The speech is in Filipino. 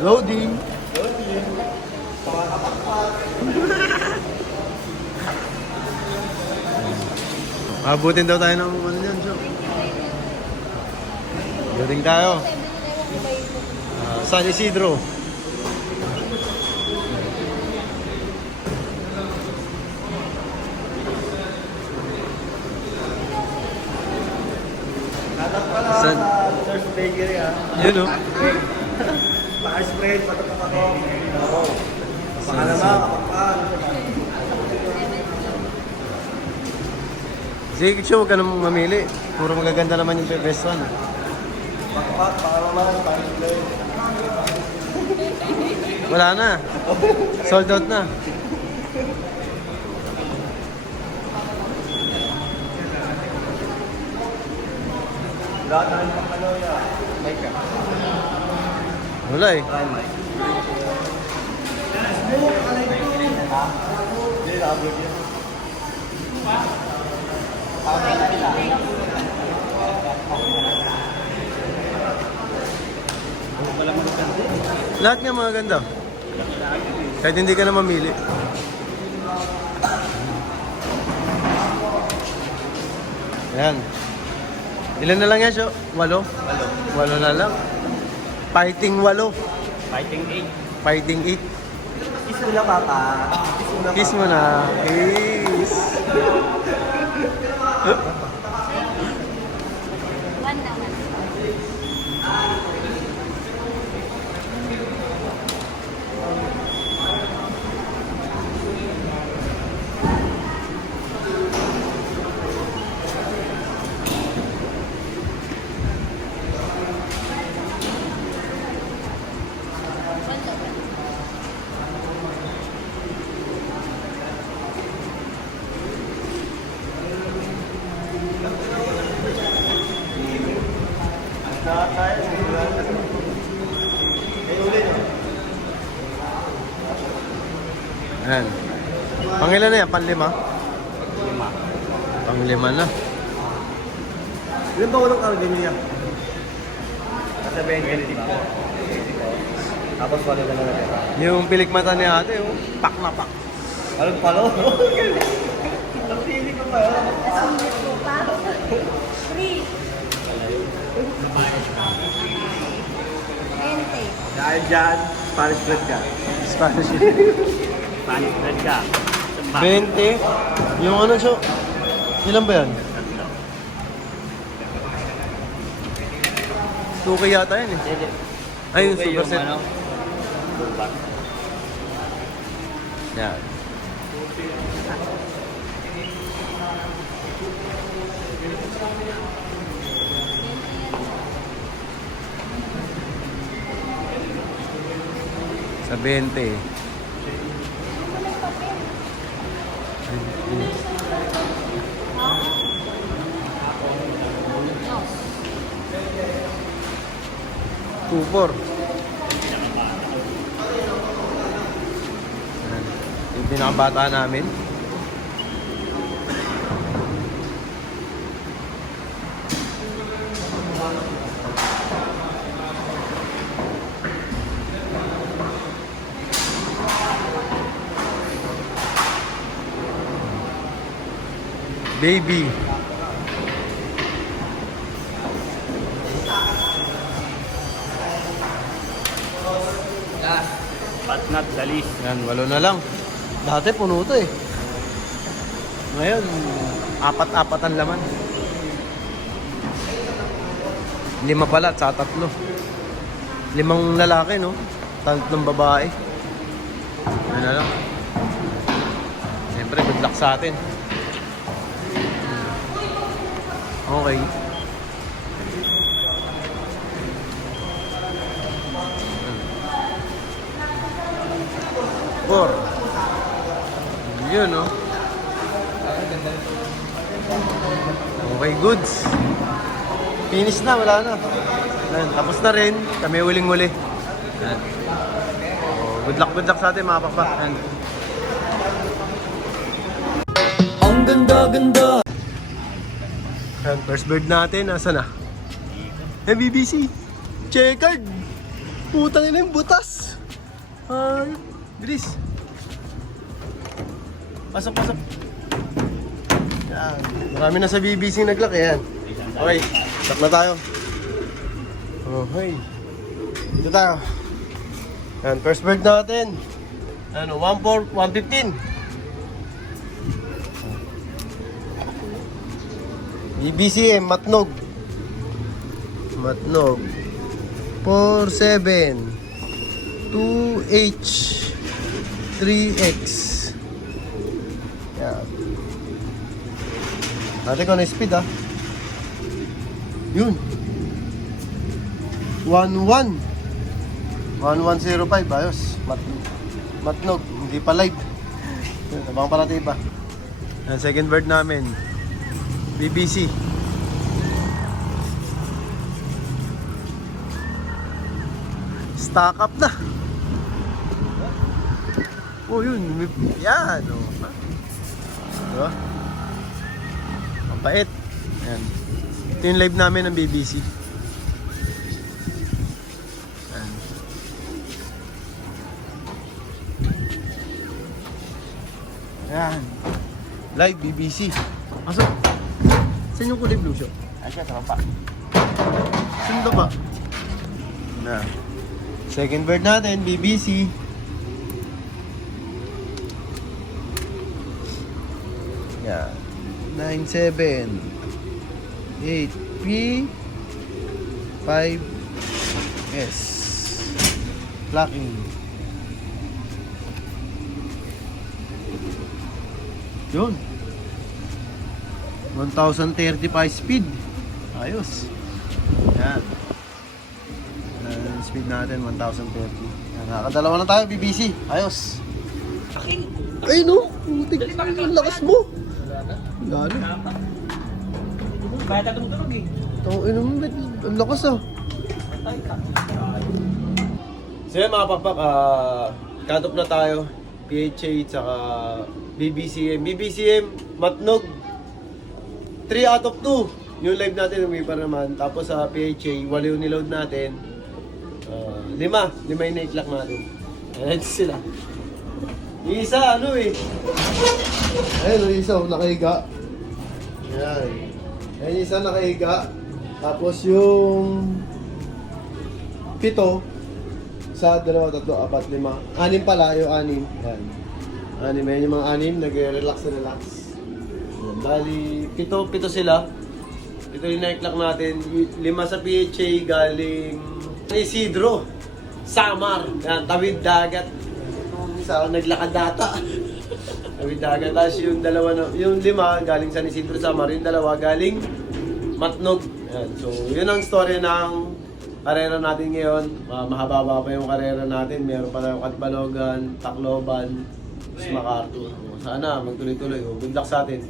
Loading. Abutin daw tayo ng ano yan, Joe. Loading tayo. San Isidro. San? Surf bakery ha. Yun o. Pa-spread, patatak ako. Oo. Baka naman, kapakpan. Sige, Joe, huwag ka namang mamili. Puro magaganda naman yung best one. Pakpak, baka naman, pa-spread. Wala na. Sold out na. Lahat na rin pang ano yan. Mic ka. Wala eh. Try mic. Smoke, alay ko. Ha? Hindi, na-upload yan. Lahat nga mga ganda. Kahit hindi ka na mamili. Ayan. Ilan na lang yan, Sho? 8? 8 na lang. Fighting 8. Fighting 8. Fighting 8. Kiss mo na, papa. Kiss mo na. Kiss. One naman. Ayan. Pangilan na yan? Panlima? 5 na. Ilan ba walang karga niya? Nasa 20 po. Tapos wala na natin. Yung pilikmata ni ate, oh. Pak na pak. Alam pala. Ang pili ko pa. Nasulit ko pa. Free. Ente. Dahil dyan, Spanish bread ka. Spanish. Spanish bread ka. 20. Yung ano, Sho? Ilan ba yan? 2K yata yan eh. Ay, yung super set. Yan. Sa 20. Tupor. Yung pinakabata namin. Baby. Patnat, dalis. Yan, 8 na lang. Dati puno to eh. Ngayon, 4 ang laman. 5 pala, sa 3. 5 lalaki, no? 3 babae. Yan na lang. Siyempre, good luck sa atin. Okay. Four. Yun, no? Okay, goods. Finish na, wala na. Ayan, tapos na rin. Kami huling-huli. Ayan. Oh, good luck sa atin mga papa. Ayan. Ang ganda-ganda. Ayan, first bird natin, nasa na? Eh, BBC. Checkered. Putang ina yung butas. Ay, bilis. Pasok, pasok. Yan. Marami na sa BBC nag-lock, yan. Okay, lock na tayo. Okay. Dito tayo. Yan, first bird natin. Ano, 115. BBCM, Matnog. Matnog. 47. 2H. 3X. Yan. Natin ko na speed ah. Yun. 11. 1105. Ayos. Matnog. Hindi pa live. Yun, abang pala tayo pa. Yan, second bird namin. BBC. Stock up na. Oh, yun. Yan. Oh. Diba? Ang pait. Yan. Ito yung live namin ng BBC. Yan. Yan. Live BBC. Pasok. Saan yung kulay blue siya? Ay siya, sarap pa. Saan ba? Na. Second bird natin, BBC. Yan. 97 8P 5S Locking. Yun. 1035 speed. Ayos. Yan. Speed natin 1030. Yan, nakakadalawa na tayo, BBC. Ayos. Ay no, putik. Ang lakas mo. Wala na. Kaya ka tumutulog eh. Tawin mo, ang lakas ah. So yan mga pakpak, cut off na tayo. PHA tsaka BBCM. BBCM, Matnog. 3 out of 2. Yung live natin, umipa naman. Tapos sa PHA, 8 yung niload natin. 5 yung na-clock natin. Ayan sila. Yung isa, ano eh. Ayun, yung isa, nakahiga. Ayan. Ayan yung isa, nakahiga. Tapos yung 7 sa 2, 3, 4, 5, 6 pala, yung 6. Ayan. 6, ayan yung mga 6, nag-relax na relax. Ayan. Bali, 7 sila. Ito yung na-clock natin. 5 sa PHA galing Isidro, Samar. Yan, tawid dagat. Yung isa naglakad data. Tawid dagat. Tapos yung 2 yung 5 galing San Isidro, Samar. Yung 2 galing Matnog. Yan. So, yun ang story ng karera natin ngayon. Mahaba pa yung karera natin. Meron pa tayong Katbalogan, Tacloban, Macarthur. Sana magtuloy-tuloy. Good luck sa atin.